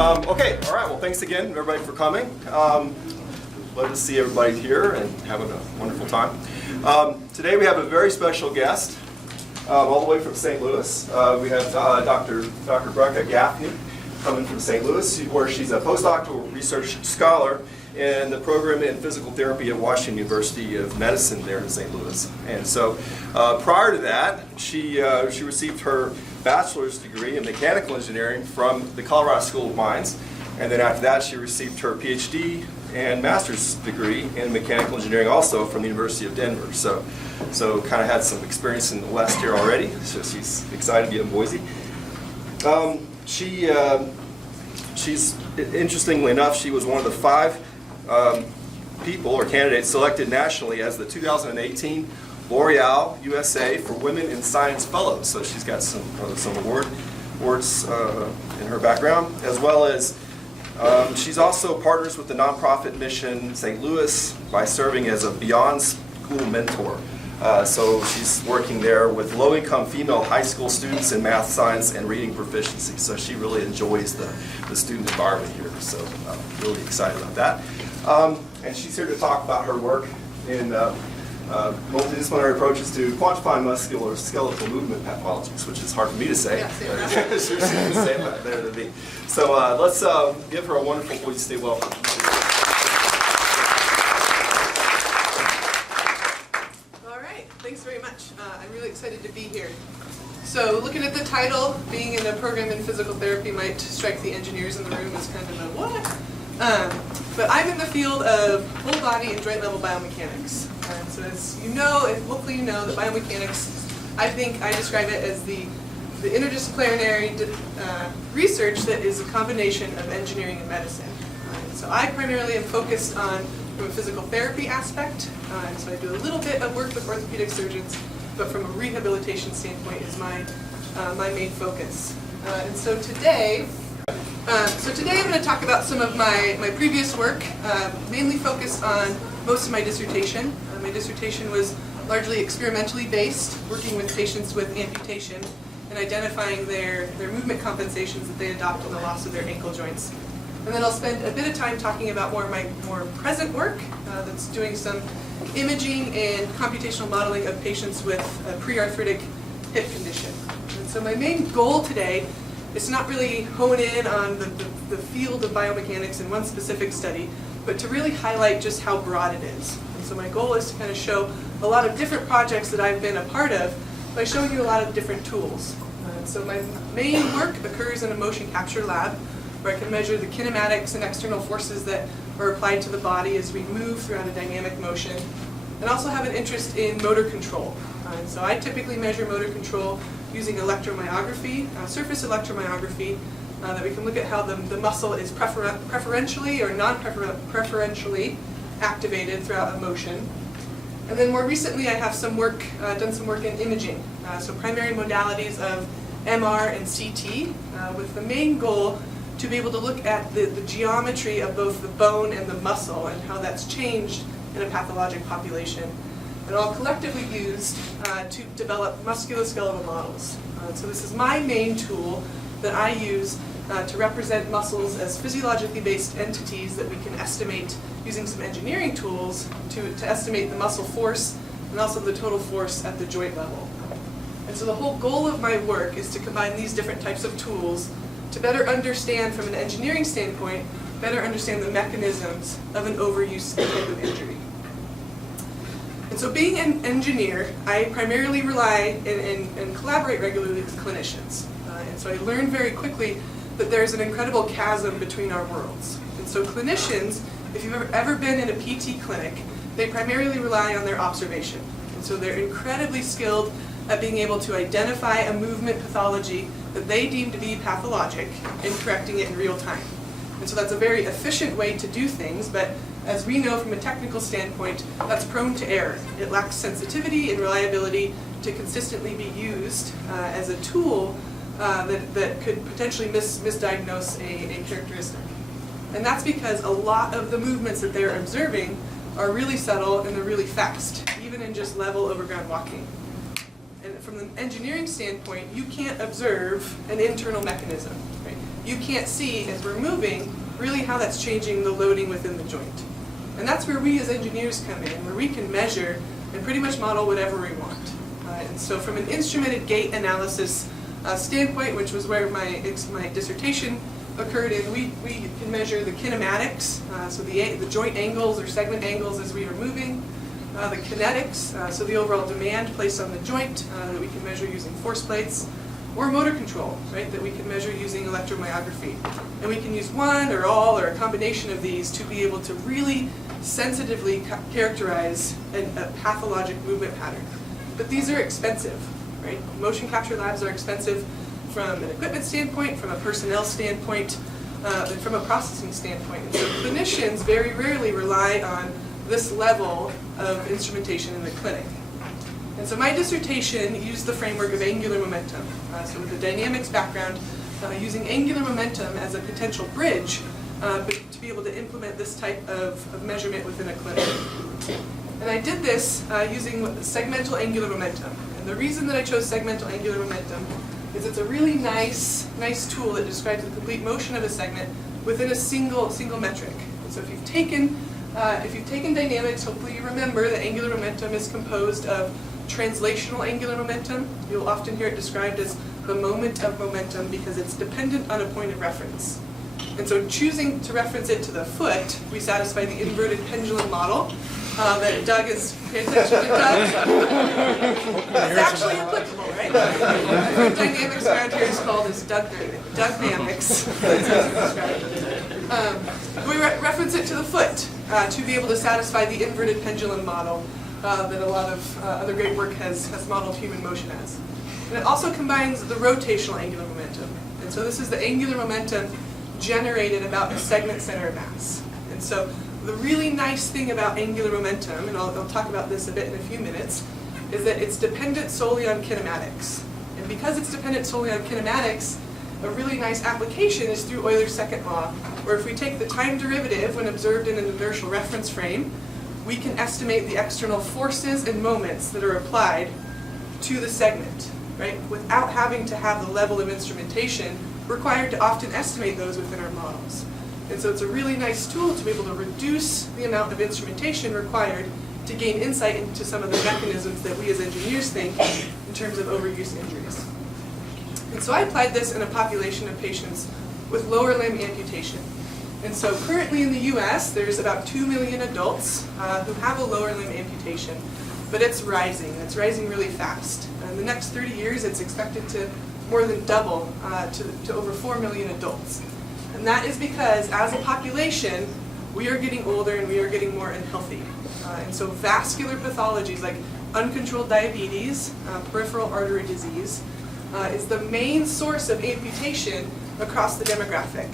Okay, all right, well, thanks again, everybody, for coming. Love to see everybody here and having a wonderful time. Today we have a very special guest, all the way from St. Louis. We have Dr. Brecca Gaffney coming from St. Louis, where she's a postdoctoral research scholar in the program in physical therapy at Washington University of Medicine there in St. Louis. And so prior to that, she received her bachelor's degree in mechanical engineering from the Colorado School of Mines. And then after that, she received her PhD and master's degree in mechanical engineering also from the University of Denver. So kind of had some experience in the West here already. So she's excited to be in Boise. She's interestingly enough, she was one of the 5 people or candidates selected nationally as the 2018 L'Oreal USA for Women in Science Fellows. So she's got some awards in her background, as well as she's also partners with the nonprofit Mission St. Louis by serving as a Beyond School mentor. So she's working there with low-income female high school students in math, science, and reading proficiency. So she really enjoys the student environment here. So I'm really excited about that. And she's here to talk about her work in multidisciplinary approaches to quantifying musculoskeletal movement pathologies, which is hard for me to say. Yeah, she's going to say it better than me. So let's give her a wonderful voice. Stay welcome. Thanks very much. I'm really excited to be here. So looking at the title, being in a program in physical therapy might strike the engineers in the room as kind of a what? But I'm in the field of whole body and joint level biomechanics. So as you know, and hopefully you know, that biomechanics, I describe it as the interdisciplinary research that is a combination of engineering and medicine. So I primarily am focused on from a physical therapy aspect, and so I do a little bit of work with orthopedic surgeons, but from a rehabilitation standpoint is my main focus. And so today I'm going to talk about some of my previous work, mainly focused on most of my dissertation. My dissertation was largely experimentally based, working with patients with amputation and identifying their movement compensations that they adopt in the loss of their ankle joints. And then I'll spend a bit of time talking about my more present work that's doing some imaging and computational modeling of patients with a pre-arthritic hip condition. And so my main goal today is to not really hone in on the field of biomechanics in one specific study, but to really highlight just how broad it is. And so my goal is to kind of show a lot of different projects that I've been a part of by showing you a lot of different tools. So my main work occurs in a motion capture lab, where I can measure the kinematics and external forces that are applied to the body as we move throughout a dynamic motion, and also have an interest in motor control. And so I typically measure motor control using electromyography, surface electromyography, that we can look at how the muscle is preferentially or non-preferentially activated throughout a motion. And then more recently I have done some work in imaging, so primary modalities of MR and CT, with the main goal to be able to look at the geometry of both the bone and the muscle and how that's changed in a pathologic population. And all collectively used to develop musculoskeletal models. So this is my main tool that I use to represent muscles as physiologically based entities that we can estimate using some engineering tools to estimate the muscle force and also the total force at the joint level. And so the whole goal of my work is to combine these different types of tools to better understand, from an engineering standpoint, better understand the mechanisms of an overuse type of injury. And so being an engineer, I primarily rely and collaborate regularly with clinicians. And so I learned very quickly that there's an incredible chasm between our worlds. And so clinicians, if you've ever been in a PT clinic, they primarily rely on their observation. And so they're incredibly skilled at being able to identify a movement pathology that they deem to be pathologic and correcting it in real time. And so that's a very efficient way to do things, but as we know from a technical standpoint, that's prone to error. It lacks sensitivity and reliability to consistently be used as a tool that could potentially misdiagnose a characteristic. And that's because a lot of the movements that they're observing are really subtle and they're really fast, even in just level overground walking. And from an engineering standpoint, you can't observe an internal mechanism. Right? you can't see as we're moving really how that's changing the loading within the joint. And that's where we as engineers come in, where we can measure and pretty much model whatever we want. And so from an instrumented gait analysis standpoint, which was where my dissertation occurred in, we can measure the kinematics, so the joint angles or segment angles as we are moving, the kinetics, so the overall demand placed on the joint that we can measure using force plates, or motor control, right, that we can measure using electromyography. And we can use one or all or a combination of these to be able to really sensitively characterize a pathologic movement pattern. But these are expensive, right? Motion capture labs are expensive from an equipment standpoint, from a personnel standpoint, and from a processing standpoint. And so clinicians very rarely rely on this level of instrumentation in the clinic. And so my dissertation used the framework of angular momentum. So with a dynamics background, using angular momentum as a potential bridge but to be able to implement this type of measurement within a clinic. And I did this using segmental angular momentum. And the reason that I chose segmental angular momentum is it's a really nice tool that describes the complete motion of a segment within a single metric. And so if you've taken dynamics, hopefully you remember that angular momentum is composed of translational angular momentum. You'll often hear it described as the moment of momentum because it's dependent on a point of reference. And so choosing to reference it to the foot, we satisfy the inverted pendulum model that Doug is paying attention to. Doug? It's actually applicable, right? Dynamics around here is called as Doug-namics. We reference it to the foot to be able to satisfy the inverted pendulum model that a lot of other great work has modeled human motion as. And it also combines the rotational angular momentum. And so this is the angular momentum generated about a segment center of mass. And so the really nice thing about angular momentum, and I'll talk about this a bit in a few minutes, is that it's dependent solely on kinematics. And because it's dependent solely on kinematics, a really nice application is through Euler's second law, where if we take the time derivative when observed in an inertial reference frame, we can estimate the external forces and moments that are applied to the segment, right? Without having to have the level of instrumentation required to often estimate those within our models. And so it's a really nice tool to be able to reduce the amount of instrumentation required to gain insight into some of the mechanisms that we as engineers think in terms of overuse injuries. And so I applied this in a population of patients with lower limb amputation. And so currently in the US, there's about 2 million adults who have a lower limb amputation, but it's rising, and it's rising really fast. In the next 30 years, it's expected to more than double to over 4 million adults. And that is because as a population, we are getting older and we are getting more unhealthy. And so vascular pathologies like uncontrolled diabetes, peripheral artery disease, is the main source of amputation across the demographic.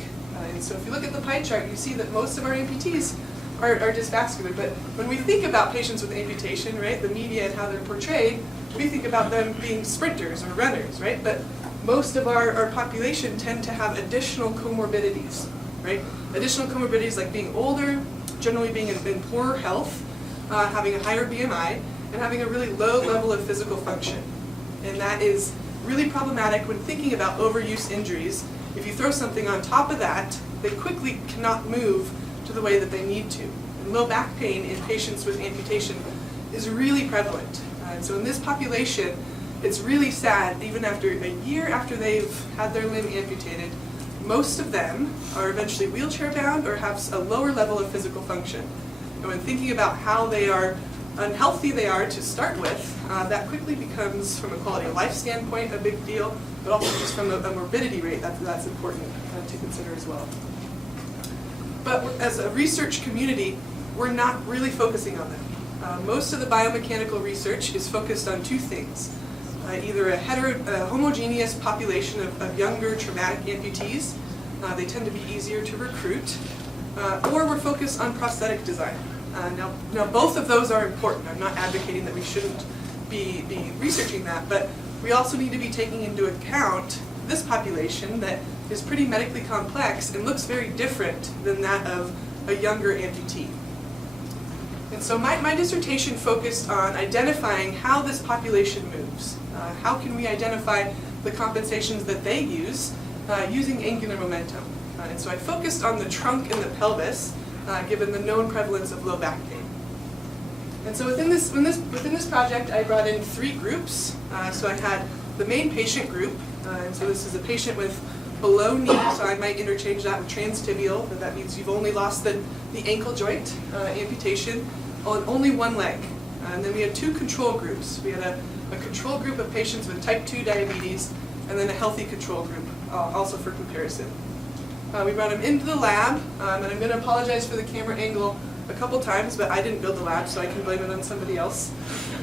And so if you look at the pie chart, you see that most of our amputees are dysvascular. But when we think about patients with amputation, right, the media and how they're portrayed, we think about them being sprinters or runners, right? But most of our population tend to have additional comorbidities, right? Additional comorbidities like being older, generally being in poorer health, having a higher BMI, and having a really low level of physical function. And that is really problematic when thinking about overuse injuries. If you throw something on top of that, they quickly cannot move to the way that they need to. And low back pain in patients with amputation is really prevalent. And so in this population, it's really sad, even after a year after they've had their limb amputated, most of them are eventually wheelchair bound or have a lower level of physical function. And when thinking about how unhealthy they are to start with, that quickly becomes, from a quality of life standpoint, a big deal, but also just from a morbidity rate, that's important to consider as well. But as a research community, we're not really focusing on them. Most of the biomechanical research is focused on two things. Either a homogeneous population of younger traumatic amputees, they tend to be easier to recruit, or we're focused on prosthetic design. Now both of those are important. I'm not advocating that we shouldn't be researching that, but we also need to be taking into account this population that is pretty medically complex and looks very different than that of a younger amputee. And so my dissertation focused on identifying how this population moves. How can we identify the compensations that they use using angular momentum. And so I focused on the trunk and the pelvis, given the known prevalence of low back pain. And so within this project, I brought in 3 groups. So I had the main patient group, and so this is a patient with below knee, so I might interchange that with transtibial, but that means you've only lost the ankle joint, amputation, on only one leg. And then we had 2 control groups. We had a control group of patients with type 2 diabetes, and then a healthy control group, also for comparison. We brought them into the lab, and I'm going to apologize for the camera angle a couple times, but I didn't build the lab, so I can blame it on somebody else.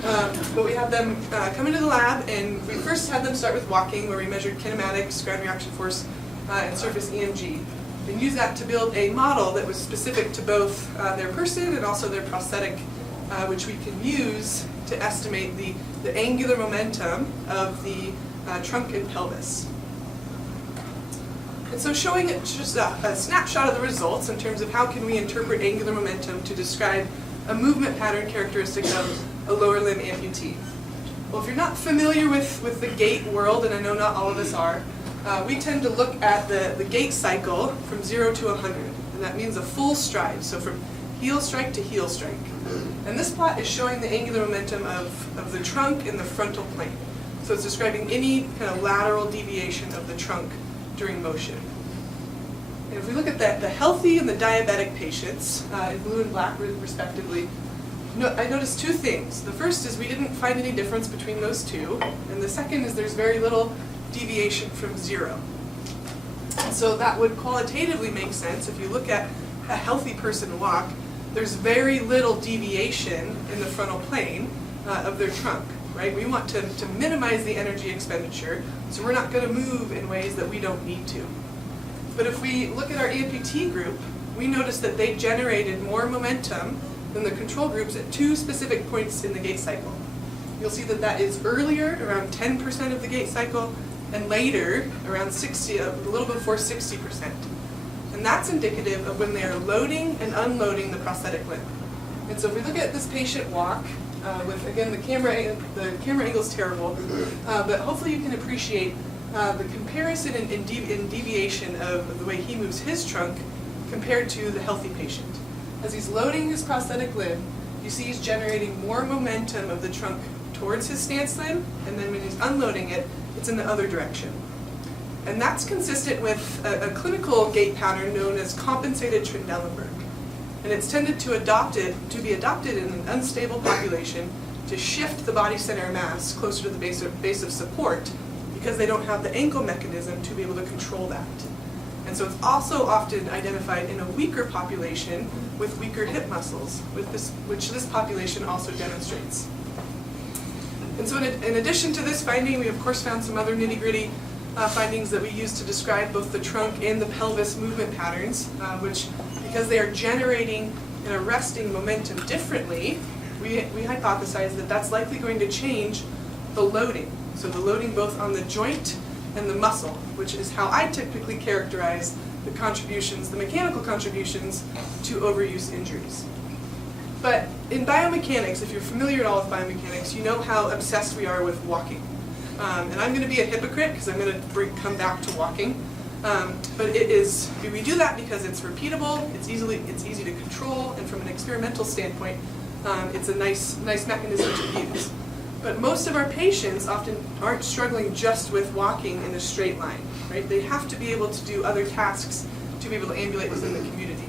But we had them come into the lab, and we first had them start with walking, where we measured kinematics, ground reaction force, and surface EMG, and use that to build a model that was specific to both their person and also their prosthetic, which we can use to estimate the angular momentum of the trunk and pelvis. And so showing just a snapshot of the results in terms of how can we interpret angular momentum to describe a movement pattern characteristic of a lower limb amputee. Well, if you're not familiar with the gait world, and I know not all of us are, we tend to look at the gait cycle from 0 to 100, and that means a full stride, so from heel strike to heel strike. And this plot is showing the angular momentum of the trunk in the frontal plane. So it's describing any kind of lateral deviation of the trunk during motion. And if we look at the healthy and the diabetic patients, in blue and black respectively, I noticed 2 things. The first is we didn't find any difference between those 2, and the second is there's very little deviation from 0. And so that would qualitatively make sense. If you look at a healthy person walk, there's very little deviation in the frontal plane of their trunk. Right? We want to minimize the energy expenditure, so we're not going to move in ways that we don't need to. But if we look at our amputee group, we notice that they generated more momentum than the control groups at 2 specific points in the gait cycle. You'll see that that is earlier, around 10% of the gait cycle, and later, around 60, a little before 60%. And that's indicative of when they are loading and unloading the prosthetic limb. And so if we look at this patient walk, with, again, the camera angle is terrible, but hopefully you can appreciate the comparison in deviation of the way he moves his trunk compared to the healthy patient. As he's loading his prosthetic limb, you see he's generating more momentum of the trunk towards his stance limb, and then when he's unloading it, it's in the other direction. And that's consistent with a clinical gait pattern known as compensated Trendelenburg. And it's tended to be adopted in an unstable population to shift the body center of mass closer to the base of support because they don't have the ankle mechanism to be able to control that. And so it's also often identified in a weaker population with weaker hip muscles, which this population also demonstrates. And so in addition to this finding, we of course found some other nitty-gritty findings that we use to describe both the trunk and the pelvis movement patterns, which, because they are generating and arresting momentum differently, we hypothesize that that's likely going to change the loading. So the loading both on the joint and the muscle, which is how I typically characterize the contributions, the mechanical contributions to overuse injuries. But in biomechanics, if you're familiar at all with biomechanics, you know how obsessed we are with walking. And I'm going to be a hypocrite because I'm going to come back to walking. But we do that because it's repeatable, it's easy to control, and from an experimental standpoint, it's a nice mechanism to use. But most of our patients often aren't struggling just with walking in a straight line, right? They have to be able to do other tasks to be able to ambulate within the community.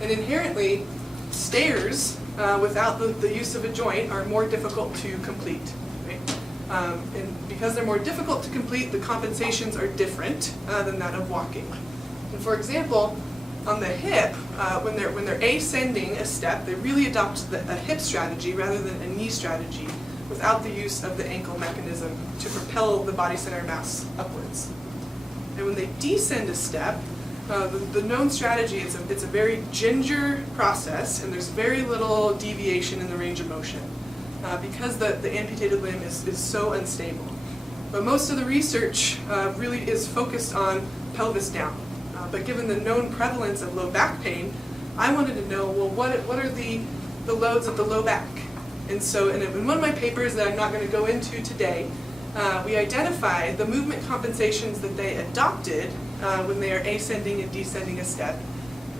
And inherently, stairs without the use of a joint are more difficult to complete, right? And because they're more difficult to complete, the compensations are different than that of walking. And for example, on the hip, when they're ascending a step, they really adopt a hip strategy rather than a knee strategy without the use of the ankle mechanism to propel the body center mass upwards. And when they descend a step, the known strategy, it's a very ginger process, and there's very little deviation in the range of motion because the amputated limb is so unstable. But most of the research really is focused on pelvis down. But given the known prevalence of low back pain, I wanted to know, well, what are the loads at the low back? And so in one of my papers that I'm not going to go into today, we identify the movement compensations that they adopted when they are ascending and descending a step,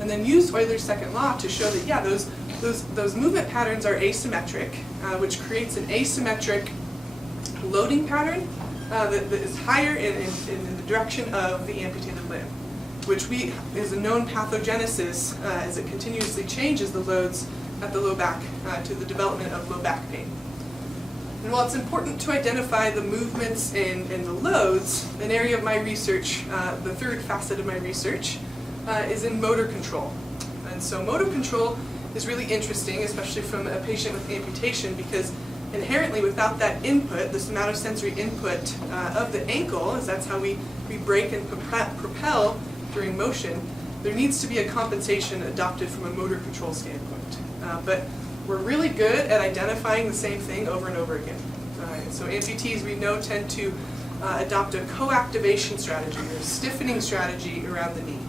and then used Euler's second law to show that, yeah, those movement patterns are asymmetric, which creates an asymmetric loading pattern that is higher in the direction of the amputated limb, which is a known pathogenesis as it continuously changes the loads at the low back to the development of low back pain. And while it's important to identify the movements in the loads, an area of my research, the third facet of my research, is in motor control. And so motor control is really interesting, especially from a patient with amputation, because inherently without that input, the somatosensory input of the ankle, as that's how we brake and propel during motion, there needs to be a compensation adopted from a motor control standpoint. But we're really good at identifying the same thing over and over again. So amputees, we know, tend to adopt a co-activation strategy or a stiffening strategy around the knee.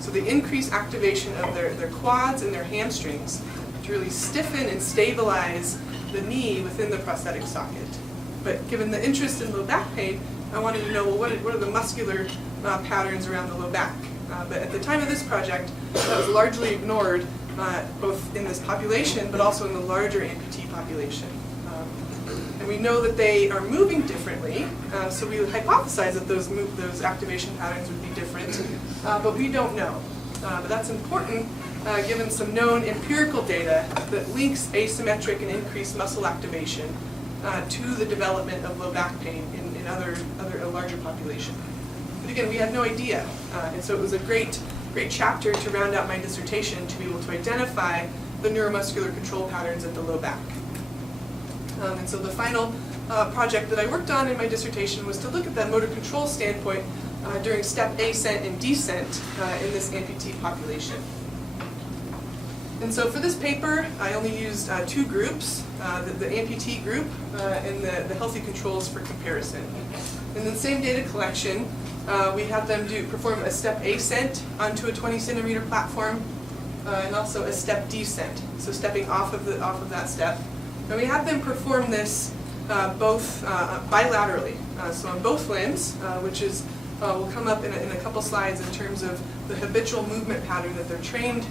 So they increase activation of their quads and their hamstrings to really stiffen and stabilize the knee within the prosthetic socket. But given the interest in low back pain, I wanted to know, well, what are the muscular patterns around the low back? But at the time of this project, that was largely ignored, both in this population, but also in the larger amputee population. And we know that they are moving differently, so we hypothesize that those activation patterns would be different, but we don't know. But that's important given some known empirical data that links asymmetric and increased muscle activation to the development of low back pain in a larger population. But again, we had no idea, and so it was a great chapter to round out my dissertation to be able to identify the neuromuscular control patterns at the low back. And so the final project that I worked on in my dissertation was to look at that motor control standpoint during step ascent and descent in this amputee population. And so for this paper, I only used two groups, the amputee group and the healthy controls for comparison. In the same data collection, we had them perform a step ascent onto a 20 centimeter platform and also a step descent, so stepping off of that step. And we had them perform this both bilaterally, so on both limbs, which will come up in a couple slides in terms of the habitual movement pattern that they're trained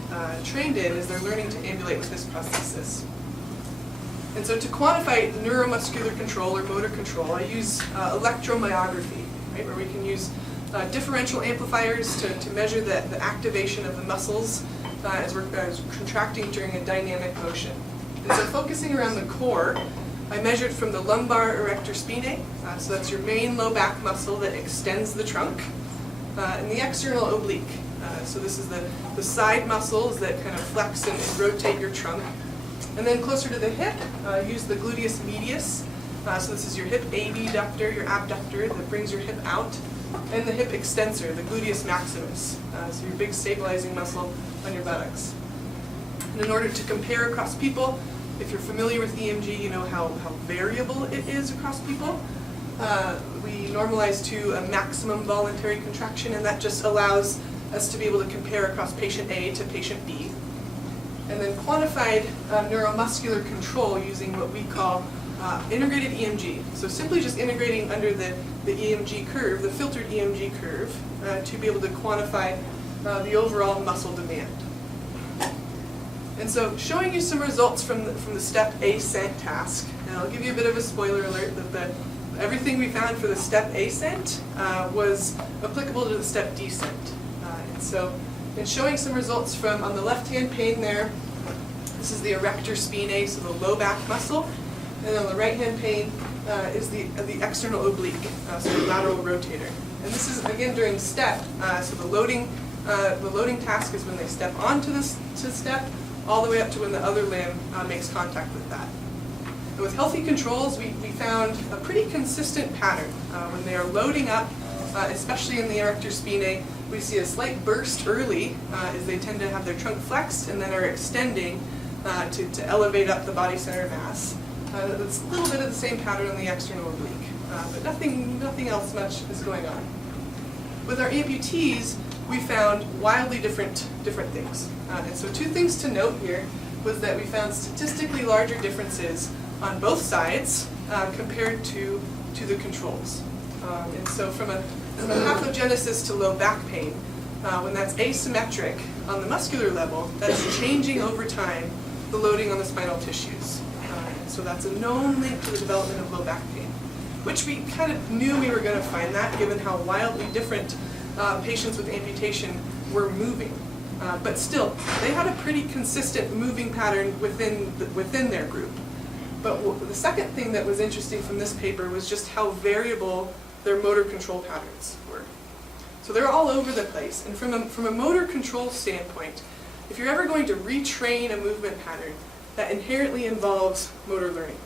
in as they're learning to ambulate with this prosthesis. And so to quantify the neuromuscular control or motor control, I use electromyography, right, where we can use differential amplifiers to measure the activation of the muscles as we're contracting during a dynamic motion. And so focusing around the core, I measured from the lumbar erector spinae, so that's your main low back muscle that extends the trunk, and the external oblique. So this is the side muscles that kind of flex and rotate your trunk. And then closer to the hip, use the gluteus medius. So this is your hip abductor, your abductor that brings your hip out, and the hip extensor, the gluteus maximus, so your big stabilizing muscle on your buttocks. And in order to compare across people, if you're familiar with EMG, you know how variable it is across people. We normalize to a maximum voluntary contraction, and that just allows us to be able to compare across patient A to patient B. And then quantified neuromuscular control using what we call integrated EMG. So simply just integrating under the EMG curve, the filtered EMG curve, to be able to quantify the overall muscle demand. And so showing you some results from the step ascent task, and I'll give you a bit of a spoiler alert that everything we found for the step ascent was applicable to the step descent. And so in showing some results from, on the left-hand pane there, this is the erector spinae, so the low back muscle, and on the right-hand pane is the external oblique, so the lateral rotator. And this is, again, during step, so the loading task is when they step onto this step, all the way up to when the other limb makes contact with that. And with healthy controls, we found a pretty consistent pattern. When they are loading up, especially in the erector spinae, we see a slight burst early as they tend to have their trunk flexed and then are extending to elevate up the body center mass. That's a little bit of the same pattern on the external oblique, but nothing else much is going on. With our amputees, we found wildly different things. And so two things to note here was that we found statistically larger differences on both sides compared to to the controls. And so from a pathogenesis to low back pain, when that's asymmetric on the muscular level, that's changing over time the loading on the spinal tissues. So that's a known link to the development of low back pain, which we kind of knew we were going to find that given how wildly different patients with amputation were moving. But still, they had a pretty consistent moving pattern within their group. But the second thing that was interesting from this paper was just how variable their motor control patterns were. So they're all over the place. And from a motor control standpoint, if you're ever going to retrain a movement pattern, that inherently involves motor learning.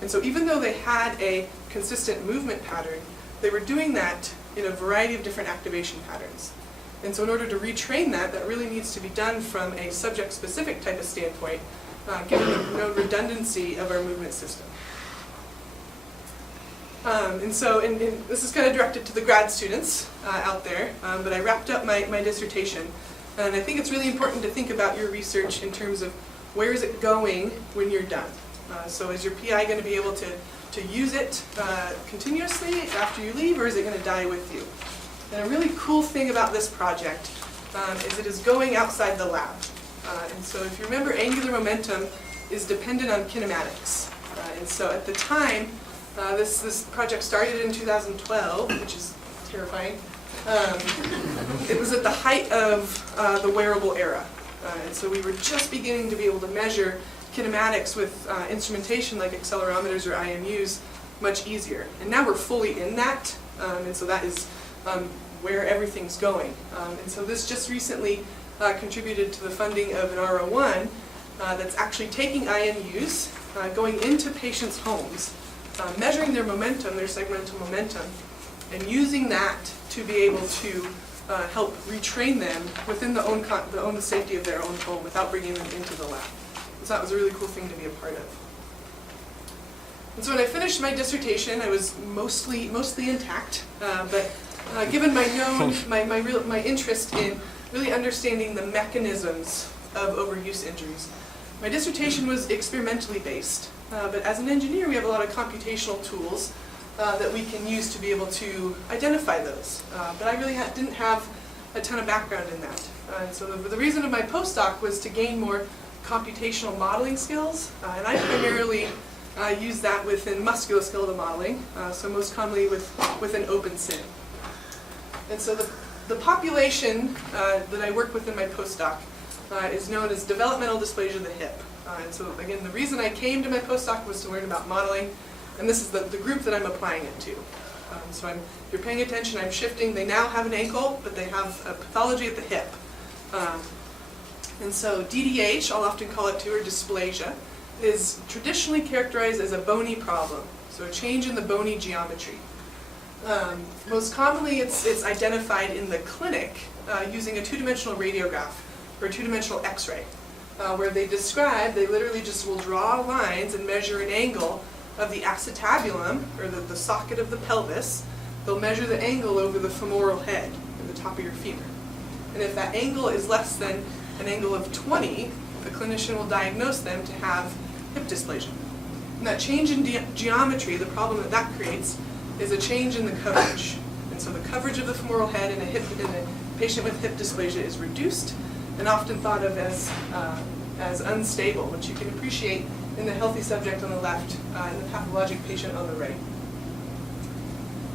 And so even though they had a consistent movement pattern, they were doing that in a variety of different activation patterns. And so in order to retrain that, that really needs to be done from a subject-specific type of standpoint, given the known redundancy of our movement system. And this is kind of directed to the grad students out there, but I wrapped up my dissertation. And I think it's really important to think about your research in terms of where is it going when you're done. So is your PI going to be able to use it continuously after you leave, or is it going to die with you? And a really cool thing about this project is it is going outside the lab. And so if you remember, angular momentum is dependent on kinematics. And so at the time, this project started in 2012, which is terrifying. It was at the height of the wearable era. And so we were just beginning to be able to measure kinematics with instrumentation like accelerometers or IMUs much easier. And now we're fully in that, and so that is where everything's going. And so this just recently contributed to the funding of an R01 that's actually taking IMUs, going into patients' homes, measuring their momentum, their segmental momentum, and using that to be able to help retrain them within the own safety of their own home without bringing them into the lab. So that was a really cool thing to be a part of. And so when I finished my dissertation, I was mostly intact, but given my interest in really understanding the mechanisms of overuse injuries, my dissertation was experimentally based. But as an engineer, we have a lot of computational tools that we can use to be able to identify those. But I really didn't have a ton of background in that. So the reason of my postdoc was to gain more computational modeling skills, and I primarily use that within musculoskeletal modeling, so most commonly with an open sim. And so the population that I work with in my postdoc is known as developmental dysplasia of the hip. And so again, the reason I came to my postdoc was to learn about modeling, and this is the group that I'm applying it to. So if you're paying attention, I'm shifting. They now have an ankle, but they have a pathology at the hip. And so DDH, I'll often call it too, or dysplasia, is traditionally characterized as a bony problem, so a change in the bony geometry. Most commonly, it's identified in the clinic using a two-dimensional radiograph or a two-dimensional X-ray, where they literally just will draw lines and measure an angle of the acetabulum, or the socket of the pelvis. They'll measure the angle over the femoral head, or the top of your femur. And if that angle is less than an angle of 20, the clinician will diagnose them to have hip dysplasia. And that change in geometry, the problem that creates, is a change in the coverage. And so the coverage of the femoral head in a patient with hip dysplasia is reduced and often thought of as unstable, which you can appreciate in the healthy subject on the left and the pathologic patient on the right.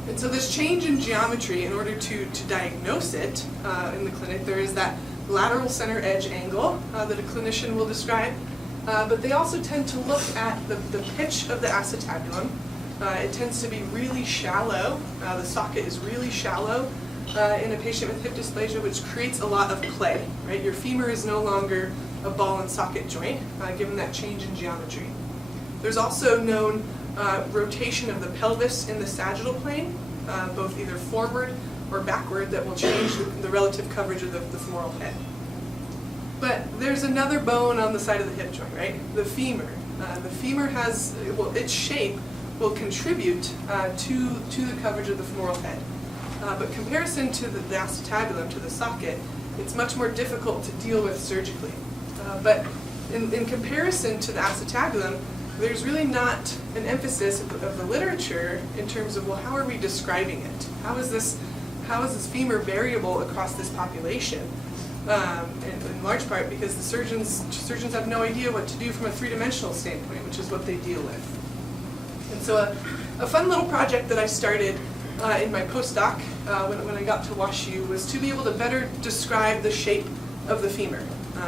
And so this change in geometry, in order to diagnose it in the clinic, there is that lateral center edge angle that a clinician will describe, but they also tend to look at the pitch of the acetabulum. It tends to be really shallow. The socket is really shallow in a patient with hip dysplasia, which creates a lot of play, right? Your femur is no longer a ball and socket joint, given that change in geometry. There's also known rotation of the pelvis in the sagittal plane, both either forward or backward, that will change the relative coverage of the femoral head. But there's another bone on the side of the hip joint, right? The femur. The femur has, its shape will contribute to the coverage of the femoral head. But comparison to the acetabulum, to the socket, it's much more difficult to deal with surgically. But in comparison to the acetabulum, there's really not an emphasis of the literature in terms of, well, how are we describing it? How is this femur variable across this population? In large part because the surgeons have no idea what to do from a three-dimensional standpoint, which is what they deal with. And so a fun little project that I started in my postdoc when I got to WashU was to be able to better describe the shape of the femur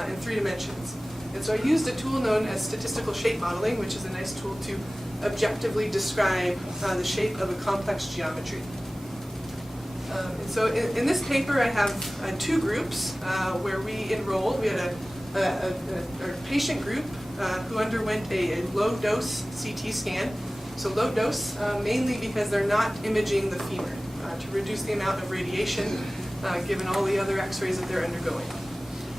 in 3 dimensions. And so I used a tool known as statistical shape modeling, which is a nice tool to objectively describe the shape of a complex geometry. And so in this paper I have 2 groups where we enrolled. We had a patient group who underwent a low-dose CT scan. So low dose, mainly because they're not imaging the femur to reduce the amount of radiation given all the other x-rays that they're undergoing.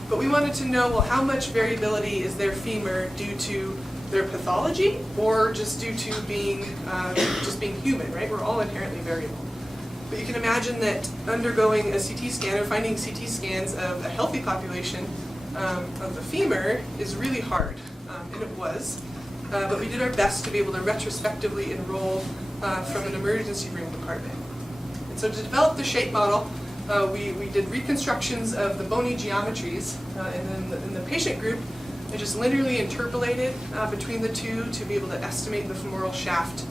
But we wanted to know, well, how much variability is their femur due to their pathology or just due to being human, right? We're all inherently variable. But you can imagine that undergoing a CT scan or finding CT scans of a healthy population of the femur is really hard, and it was. But we did our best to be able to retrospectively enroll from an emergency room department. And so to develop the shape model, we did reconstructions of the bony geometries, and then in the patient group, I just linearly interpolated between the two to be able to estimate the femoral shaft,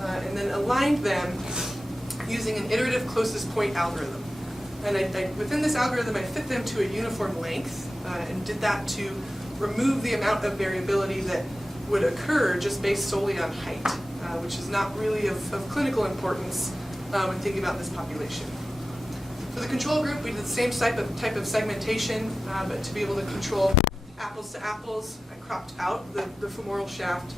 and then aligned them using an iterative closest point algorithm. And within this algorithm, I fit them to a uniform length, and did that to remove the amount of variability that would occur just based solely on height, which is not really of clinical importance when thinking about this population. For the control group, we did the same type of segmentation, but to be able to control apples to apples, I cropped out the femoral shaft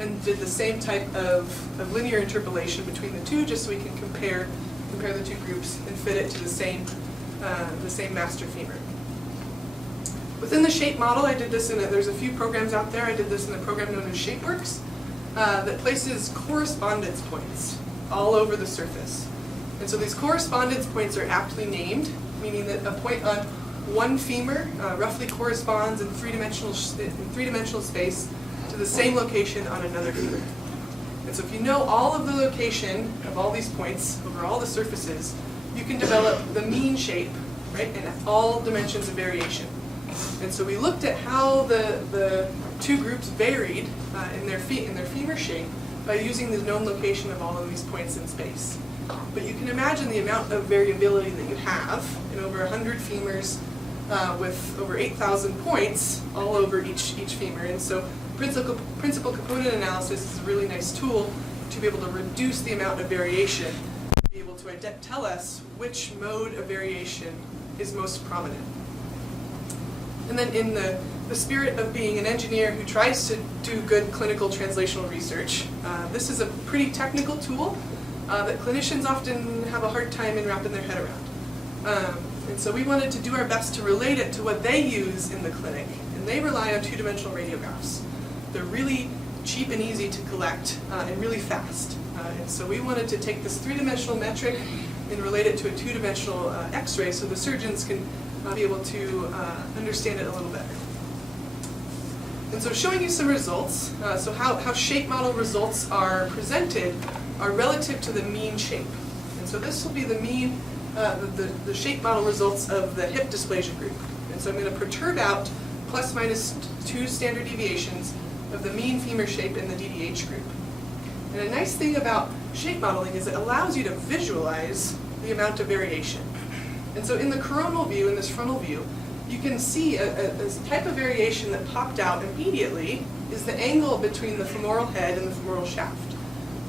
and did the same type of linear interpolation between the two, just so we can compare the two groups and fit it to the same master femur. Within the shape model, I did this there's a few programs out there. I did this in a program known as ShapeWorks that places correspondence points all over the surface. And so these correspondence points are aptly named, meaning that a point on one femur roughly corresponds in three-dimensional space to the same location on another femur. And so if you know all of the location of all these points over all the surfaces, you can develop the mean shape, right, in all dimensions of variation. And so we looked at how the two groups varied in their femur shape by using the known location of all of these points in space. But you can imagine the amount of variability that you have in over 100 femurs with over 8,000 points all over each femur. And so principal component analysis is a really nice tool to be able to reduce the amount of variation, to be able to tell us which mode of variation is most prominent. And then in the spirit of being an engineer who tries to do good clinical translational research, this is a pretty technical tool that clinicians often have a hard time in wrapping their head around. And so we wanted to do our best to relate it to what they use in the clinic. And they rely on two-dimensional radiographs. They're really cheap and easy to collect and really fast. And so we wanted to take this three-dimensional metric and relate it to a two-dimensional X-ray so the surgeons can be able to understand it a little better. And so showing you some results, so how shape model results are presented are relative to the mean shape. And so this will be the mean, the shape model results of the hip dysplasia group. And so I'm going to perturb out plus minus 2 standard deviations of the mean femur shape in the DDH group. And a nice thing about shape modeling is it allows you to visualize the amount of variation. And so in the coronal view, in this frontal view, you can see a type of variation that popped out immediately is the angle between the femoral head and the femoral shaft.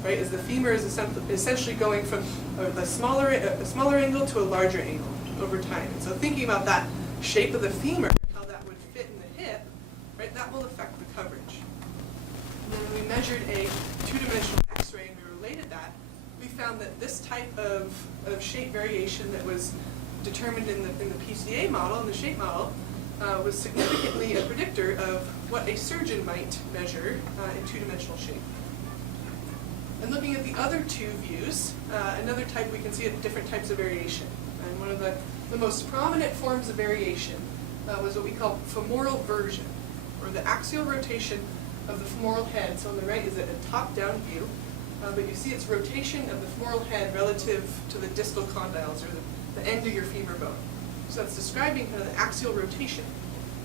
Right, as the femur is essentially going from a smaller angle to a larger angle over time. And so thinking about that shape of the femur, how that would fit in the hip, right, that will affect the coverage. And then when we measured a two-dimensional X-ray and we related that, we found that this type of shape variation that was determined in the PCA model, in the shape model, was significantly a predictor of what a surgeon might measure in two-dimensional shape. And looking at the other two views, another type we can see different types of variation. And one of the most prominent forms of variation was what we call femoral version, or the axial rotation of the femoral head. So on the right is a top-down view, but you see its rotation of the femoral head relative to the distal condyles, or the end of your femur bone. So that's describing kind of the axial rotation.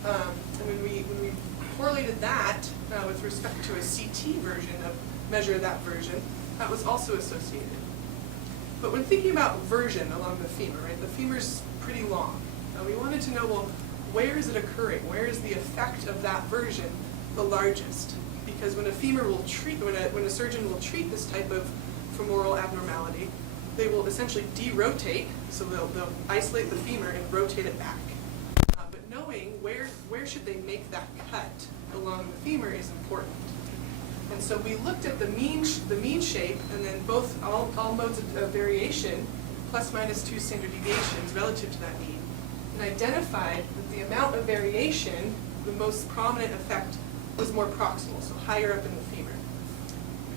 And when we correlated that with respect to a CT version of measure of that version, that was also associated. But when thinking about version along the femur, right, the femur's pretty long. We wanted to know, well, where is it occurring? Where is the effect of that version the largest? Because when a femur will treat, when a surgeon will treat this type of femoral abnormality, they will essentially derotate, so they'll isolate the femur and rotate it back. But knowing where should they make that cut along the femur is important. And so we looked at the mean shape, and then all modes of variation, plus minus 2 standard deviations relative to that mean, and identified that the amount of variation, the most prominent effect, was more proximal, so higher up in the femur.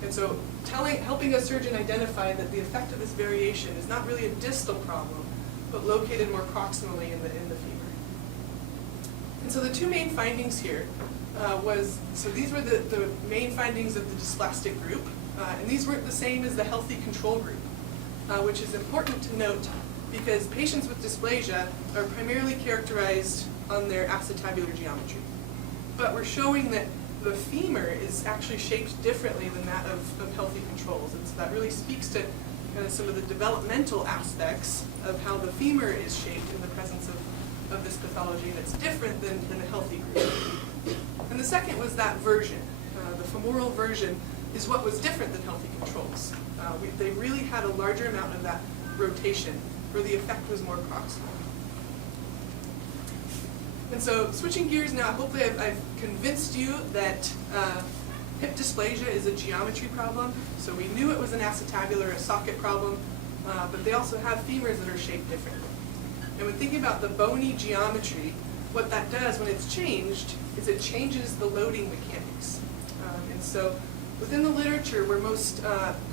And so helping a surgeon identify that the effect of this variation is not really a distal problem, but located more proximally in the femur. And so the two main findings here these were the main findings of the dysplastic group, and these weren't the same as the healthy control group, which is important to note because patients with dysplasia are primarily characterized on their acetabular geometry. But we're showing that the femur is actually shaped differently than that of healthy controls. And so that really speaks to kind of some of the developmental aspects of how the femur is shaped in the presence of this pathology, and it's different than the healthy group. And the second was that version. The femoral version is what was different than healthy controls. They really had a larger amount of that rotation, where the effect was more proximal. And so switching gears now, hopefully I've convinced you that hip dysplasia is a geometry problem. So we knew it was an acetabular, a socket problem, but they also have femurs that are shaped differently. And when thinking about the bony geometry, what that does when it's changed is it changes the loading mechanics. And so within the literature,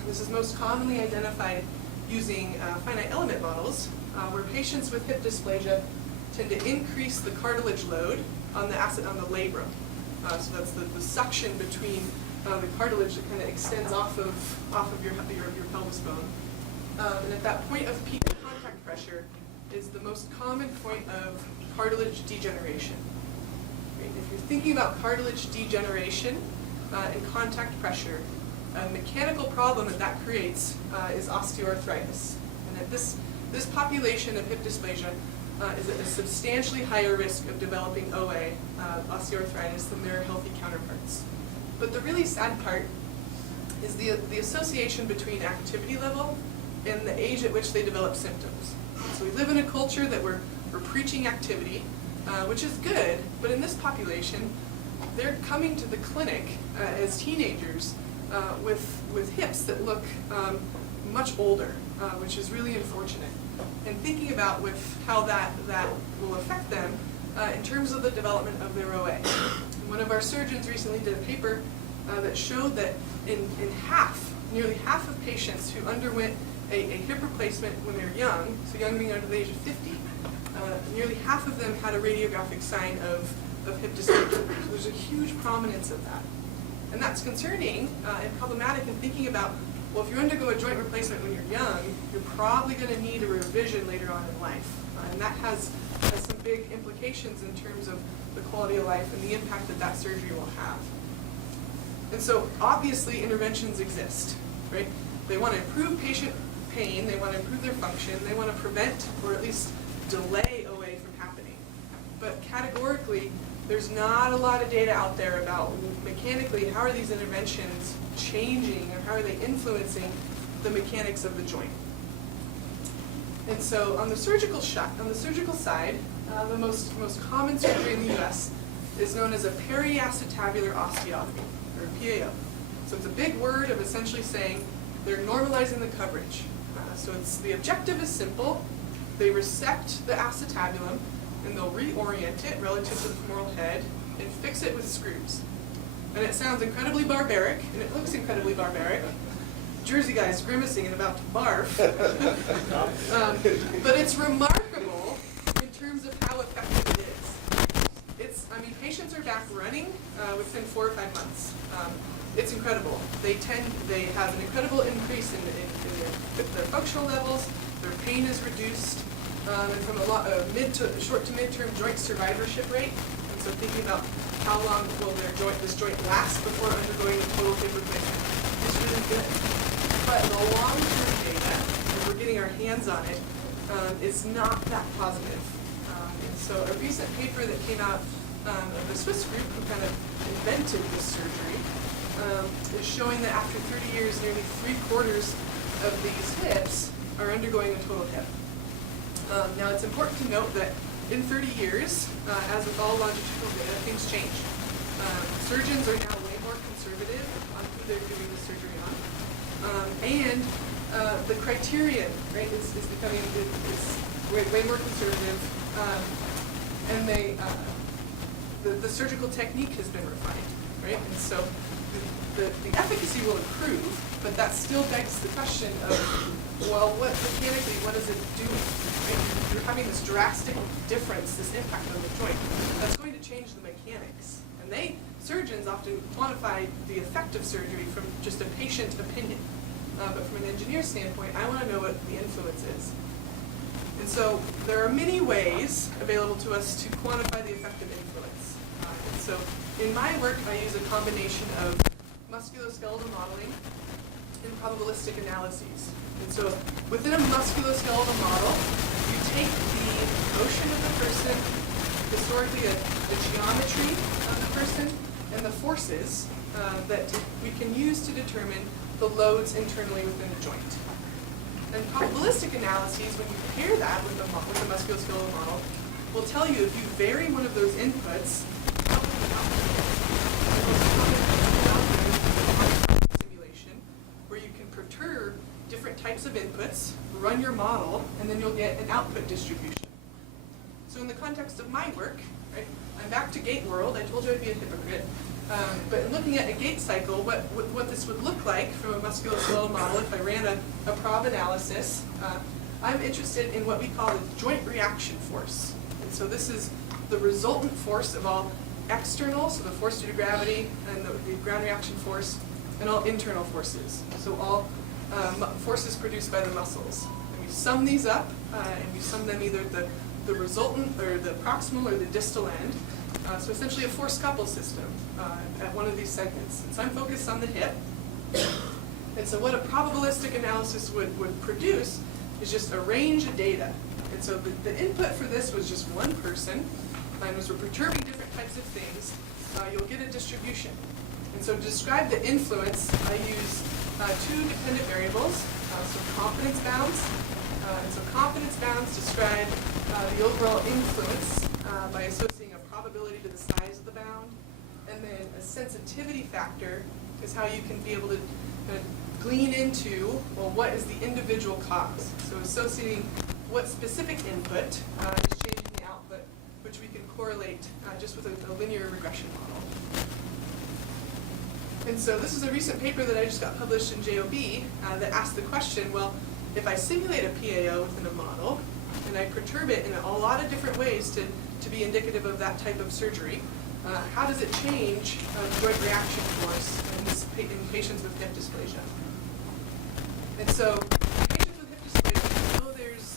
this is most commonly identified using finite element models, where patients with hip dysplasia tend to increase the cartilage load on the labrum. So that's the suction between the cartilage that kind of extends off of your pelvis bone. And at that point of peak contact pressure is the most common point of cartilage degeneration. Right? If you're thinking about cartilage degeneration and contact pressure, a mechanical problem that creates is osteoarthritis. And that this population of hip dysplasia is at a substantially higher risk of developing OA, osteoarthritis, than their healthy counterparts. But the really sad part is the association between activity level and the age at which they develop symptoms. So we live in a culture that we're preaching activity, which is good, but in this population, they're coming to the clinic as teenagers with hips that look much older, which is really unfortunate. And thinking about with how that will affect them in terms of the development of their OA. And one of our surgeons recently did a paper that showed that in nearly half of patients who underwent a hip replacement when they're young, so young being under the age of 50, nearly half of them had a radiographic sign of hip dysplasia. So there's a huge prominence of that. And that's concerning and problematic in thinking about, well, if you undergo a joint replacement when you're young, you're probably going to need a revision later on in life. And that has some big implications in terms of the quality of life and the impact that surgery will have. And so obviously interventions exist, right? They want to improve patient pain, they want to improve their function, they want to prevent or at least delay OA from happening. But categorically, there's not a lot of data out there about mechanically how are these interventions changing or how are they influencing the mechanics of the joint. And so on the surgical side, the most common surgery in the US is known as a periacetabular osteotomy, or PAO. So it's a big word of essentially saying they're normalizing the coverage. So the objective is simple. They resect the acetabulum and they'll reorient it relative to the femoral head and fix it with screws. And it sounds incredibly barbaric, and it looks incredibly barbaric. Jersey guy's grimacing and about to barf. But it's remarkable in terms of how effective it is. I mean, patients are back running within 4 or 5 months. It's incredible. They have an incredible increase in their functional levels. Their pain is reduced, and from a short to mid-term joint survivorship rate. And so thinking about how long will this joint last before undergoing a total hip replacement is really good. But the long-term data, and we're getting our hands on it, is not that positive. And so a recent paper that came out of a Swiss group who kind of invented this surgery is showing that after 30 years, nearly 3/4 of these hips are undergoing a total hip. Now it's important to note that in 30 years, as with all longitudinal data, things change. Surgeons are now way more conservative on who they're doing the surgery on. And the criterion, right, is becoming way more conservative. And the surgical technique has been refined, right? And so the efficacy will improve, but that still begs the question of, well, mechanically, what is it doing? Right? You're having this drastic difference, this impact on the joint. That's going to change the mechanics. And surgeons often quantify the effect of surgery from just a patient opinion. But from an engineer standpoint, I want to know what the influence is. And so there are many ways available to us to quantify the effect of influence. And so in my work, I use a combination of musculoskeletal modeling and probabilistic analyses. And so within a musculoskeletal model, you take the motion of the person, historically the geometry of the person, and the forces that we can use to determine the loads internally within the joint. And probabilistic analyses, when you pair that with a musculoskeletal model, will tell you if you vary one of those inputs, how can the output simulation, where you can perturb different types of inputs, run your model, and then you'll get an output distribution. So in the context of my work, right, I'm back to gait world. I told you I'd be a hypocrite. But in looking at a gait cycle, what this would look like from a musculoskeletal model, if I ran a prob analysis, I'm interested in what we call the joint reaction force. And so this is the resultant force of all external, so the force due to gravity, and the ground reaction force, and all internal forces. So all forces produced by the muscles. And we sum these up, and we sum them either at the resultant, or the proximal, or the distal end. So essentially a force couple system at one of these segments. And so I'm focused on the hip. And so what a probabilistic analysis would produce is just a range of data. And so the input for this was just one person, and as we're perturbing different types of things, you'll get a distribution. And so to describe the influence, I use 2 dependent variables, so confidence bounds. And so confidence bounds describe the overall influence by associating a probability to the size of the bound. And then a sensitivity factor is how you can be able to glean into, well, what is the individual cause? So associating what specific input is changing the output, which we can correlate just with a linear regression model. And so this is a recent paper that I just got published in JOB that asked the question, well, if I simulate a PAO within a model, and I perturb it in a lot of different ways to be indicative of that type of surgery, how does it change joint reaction force in patients with hip dysplasia? And so patients with hip dysplasia, I know there's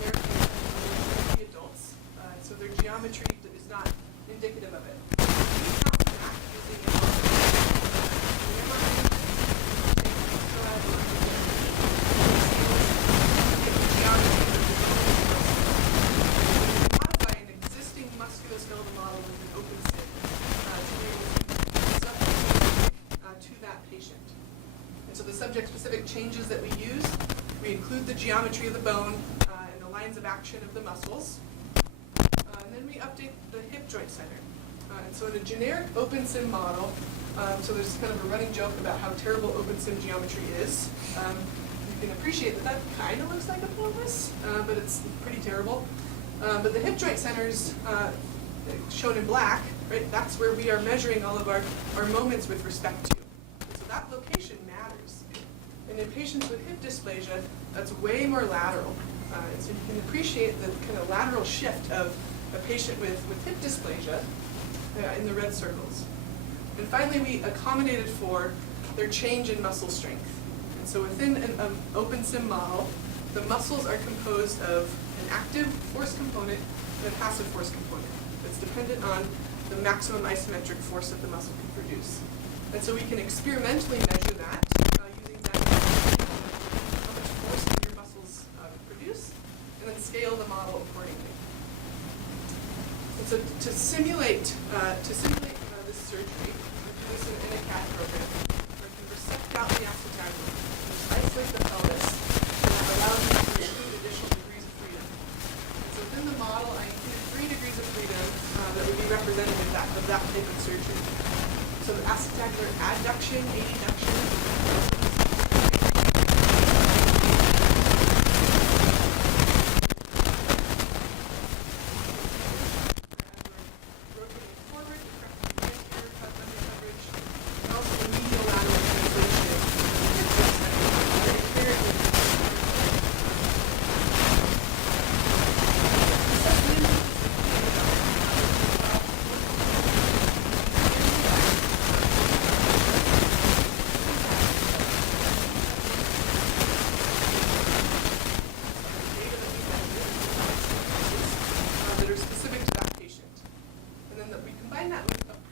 American adults, so their geometry is not indicative of it. We count back using modify an existing musculoskeletal model with an open sim to that patient. And so the subject-specific changes that we use, we include the geometry of the bone and the lines of action of the muscles. And then we update the hip joint center. And so in a generic open sim model, so there's kind of a running joke about how terrible open sim geometry is. You can appreciate that kind of looks like a pelvis, but it's pretty terrible. But the hip joint centers shown in black, right, that's where we are measuring all of our moments with respect to. And so that location matters. And And in patients with hip dysplasia, that's way more lateral. And so you can appreciate the kind of lateral shift of a patient with hip dysplasia in the red circles. And finally, we accommodated for their change in muscle strength. And so within an open sim model, the muscles are composed of an active force component and a passive force component that's dependent on the maximum isometric force that the muscle can produce. And so we can experimentally measure that using that how much force can your muscles produce, and then scale the model accordingly. And so to simulate this surgery, we do this in a CAD program. We can resect out the acetabulum, isolate the pelvis, and that allows you to include additional degrees of freedom. And so within the model, I included 3 degrees of freedom that would be representative of that type of surgery. So the acetabular adduction, adduction,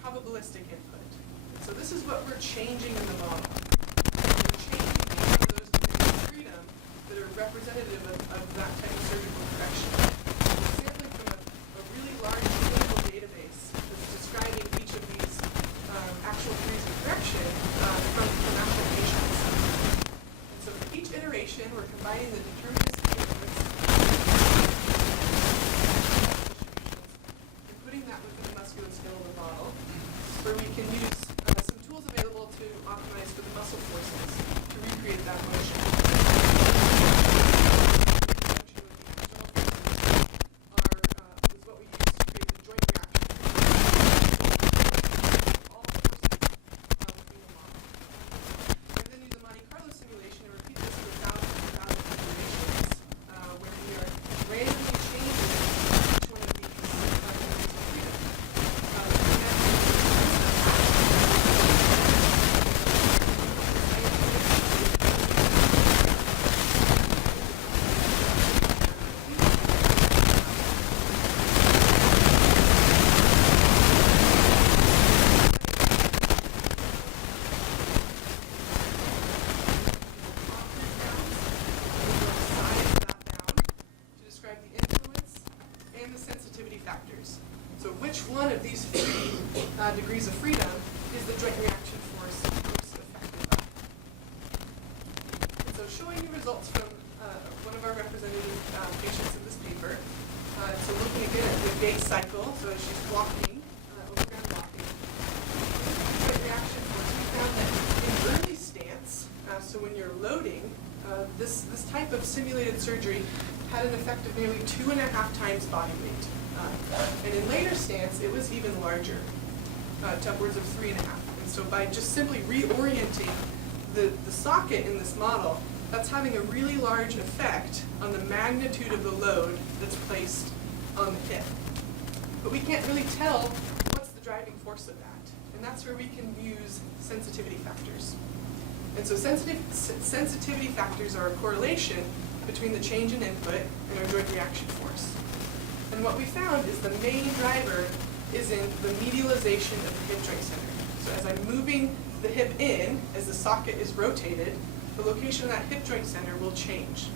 probabilistic input. So this is what we're changing in the model. We're changing each of those degrees of freedom that are representative of that type of surgical correction. We're sampling from a really large clinical database that's describing each of these actual degrees of correction from actual patients. And so for each iteration, we're combining the deterministic inputs and putting that within the musculoskeletal model, where we can use some tools available to optimize for the muscle forces to recreate that motion. Is what we use to create the joint reaction. All forces within the model. And then use a Monte Carlo simulation and repeat this for 1,000 iterations, where we are randomly changing each one of these degrees of freedom. Factors. So which one of these 3 degrees of freedom is the joint reaction force most affected by? And so showing you results from one of our representative patients in this paper. So looking again at the gait cycle, so as she's walking, overground walking. Joint reaction force, we found that in early stance, so when you're loading, this type of simulated surgery had an effect of nearly 2.5 times body weight. And in later stance, it was even larger, to upwards of 3.5. And so by just simply reorienting the socket in this model, that's having a really large effect on the magnitude of the load that's placed on the hip. But we can't really tell what's the driving force of that. And that's where we can use sensitivity factors. And so sensitivity factors are a correlation between the change in input and our joint reaction force. And what we found is the main driver is in the medialization of the hip joint center. So as I'm moving the hip in, as the socket is rotated, the location of that hip joint center will change.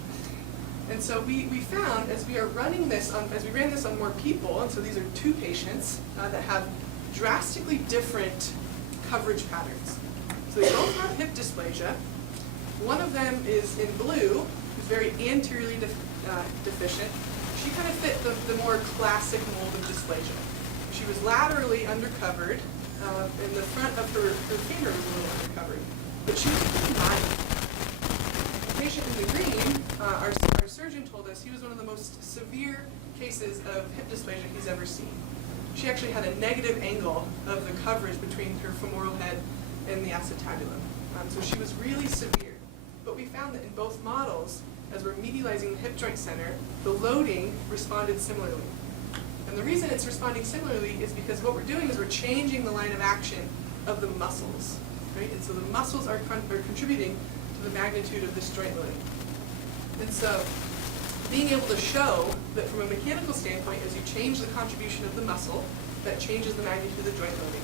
And so we found as we ran this on more people, and so these are 2 patients that have drastically different coverage patterns. So they both have hip dysplasia. One of them is in blue, who's very anteriorly deficient. She kind of fit the more classic mold of dysplasia. She was laterally undercovered, and the front of her femur was a little undercovered, but she was pretty mild. The patient in the green, our surgeon told us he was one of the most severe cases of hip dysplasia he's ever seen. She actually had a negative angle of the coverage between her femoral head and the acetabulum. So she was really severe. But we found that in both models, as we're medializing the hip joint center, the loading responded similarly. And the reason it's responding similarly is because what we're doing is we're changing the line of action of the muscles, right? And so the muscles are contributing to the magnitude of this joint loading. And so being able to show that from a mechanical standpoint, as you change the contribution of the muscle, that changes the magnitude of the joint loading.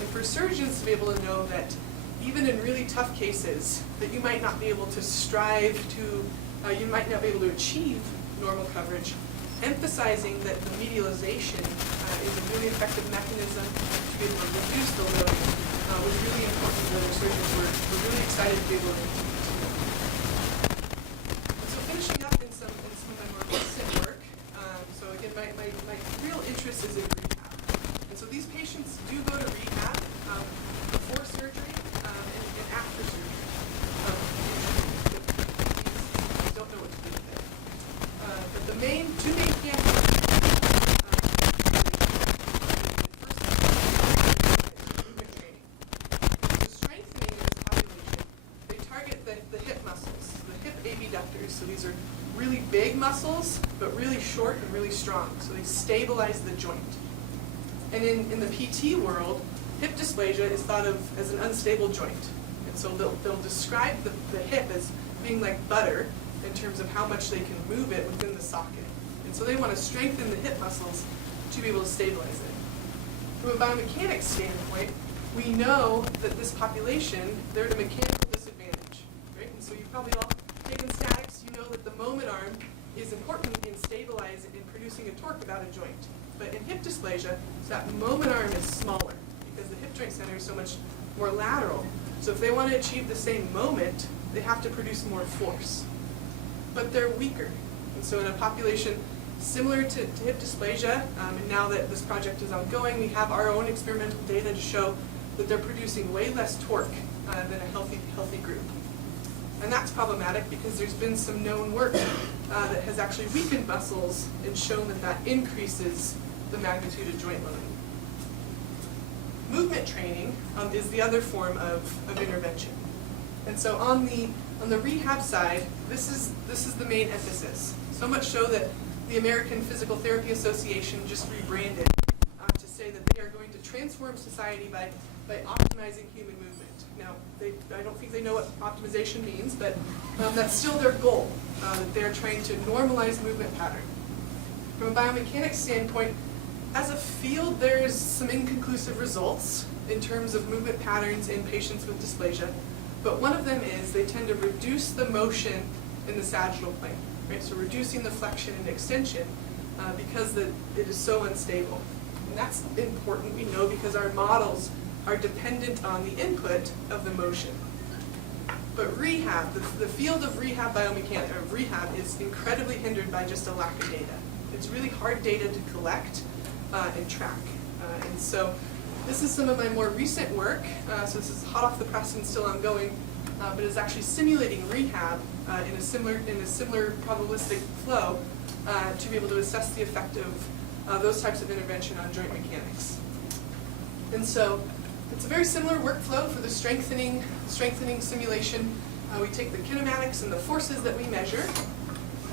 And for surgeons to be able to know that even in really tough cases, that you might not be able to strive to, you might not be able to achieve normal coverage, emphasizing that the medialization is a really effective mechanism to be able to reduce the loading was really important. The other surgeons were really excited to be able to continue. So finishing up in some of my more recent work, so again, my real interest is in rehab. And so these patients do go to rehab before surgery and after surgery. They don't know what to do with it. But the two main campaigns movement training. So strengthening in this population, they target the hip muscles, the hip abductors. So these are really big muscles, but really short and really strong. So they stabilize the joint. And in the PT world, hip dysplasia is thought of as an unstable joint. And so they'll describe the hip as being like butter in terms of how much they can move it within the socket. And so they want to strengthen the hip muscles to be able to stabilize it. From a biomechanics standpoint, we know that this population, they're at a mechanical disadvantage, right? And so you've probably all taken statics, you know that the moment arm is important in stabilizing and producing a torque without a joint. But in hip dysplasia, that moment arm is smaller because the hip joint center is so much more lateral. So if they want to achieve the same moment, they have to produce more force. But they're weaker. And so in a population similar to hip dysplasia, and now that this project is ongoing, we have our own experimental data to show that they're producing way less torque than a healthy group. And that's problematic because there's been some known work that has actually weakened muscles and shown that that increases the magnitude of joint loading. Movement training is the other form of intervention. And so on the rehab side, this is the main emphasis. So much so that the American Physical Therapy Association just rebranded to say that they are going to transform society by optimizing human movement. Now, I don't think they know what optimization means, but that's still their goal, that they're trying to normalize movement pattern. From a biomechanics standpoint, as a field, there's some inconclusive results in terms of movement patterns in patients with dysplasia, but one of them is they tend to reduce the motion in the sagittal plane, right? So reducing the flexion and extension because it is so unstable. And that's important, we know, because our models are dependent on the input of the motion. But rehab, the field of rehab biomechanics, or rehab, is incredibly hindered by just a lack of data. It's really hard data to collect and track. And so this is some of my more recent work. So this is hot off the press and still ongoing, but it's actually simulating rehab in a similar probabilistic flow to be able to assess the effect of those types of intervention on joint mechanics. And so it's a very similar workflow for the strengthening simulation. We take the kinematics and the forces that we measure,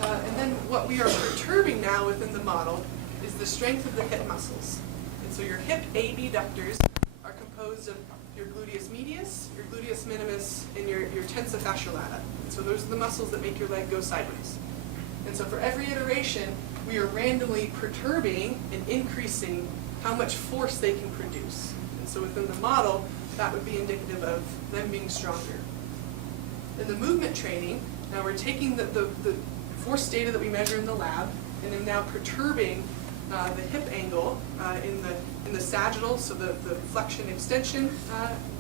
and then what we are perturbing now within the model is the strength of the hip muscles. And so your hip abductors are composed of your gluteus medius, your gluteus minimus, and your tensa fascia lata. And so those are the muscles that make your leg go sideways. And so for every iteration, we are randomly perturbing and increasing how much force they can produce. And so within the model, that would be indicative of them being stronger. In the movement training, now we're taking the force data that we measure in the lab, and then now perturbing the hip angle in the sagittal, so the flexion extension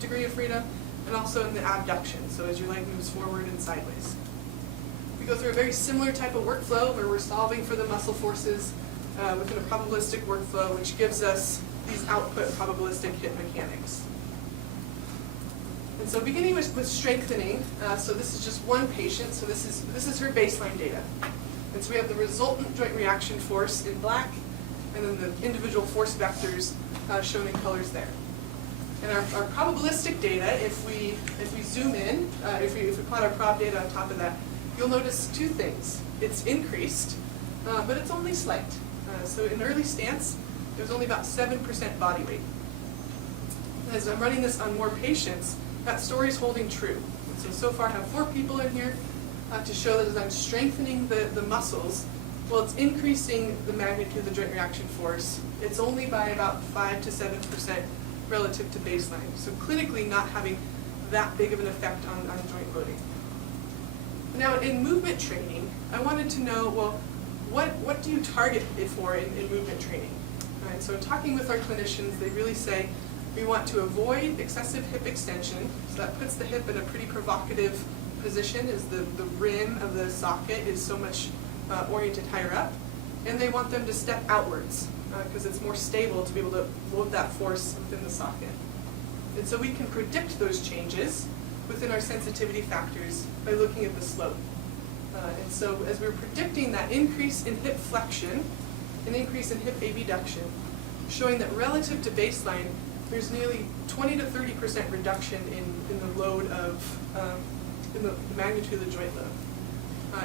degree of freedom, and also in the abduction, so as your leg moves forward and sideways. We go through a very similar type of workflow where we're solving for the muscle forces within a probabilistic workflow, which gives us these output probabilistic hip mechanics. And so beginning with strengthening, so this is just one patient, so this is her baseline data. And so we have the resultant joint reaction force in black, and then the individual force vectors shown in colors there. And our probabilistic data, if we zoom in, if we plot our prob data on top of that, you'll notice two things. It's increased, but it's only slight. So in early stance, there's only about 7% body weight. As I'm running this on more patients, that story is holding true. And so far I have 4 people in here to show that as I'm strengthening the muscles, well, it's increasing the magnitude of the joint reaction force. It's only by about 5 to 7% relative to baseline. So clinically not having that big of an effect on joint loading. Now in movement training, I wanted to know, well, what do you target it for in movement training? All right, so in talking with our clinicians, they really say we want to avoid excessive hip extension. So that puts the hip in a pretty provocative position as the rim of the socket is so much oriented higher up. And they want them to step outwards because it's more stable to be able to load that force within the socket. And so we can predict those changes within our sensitivity factors by looking at the slope. And so as we're predicting that increase in hip flexion, an increase in hip abduction, showing that relative to baseline, there's nearly 20 to 30% reduction in the load of, in the magnitude of the joint load.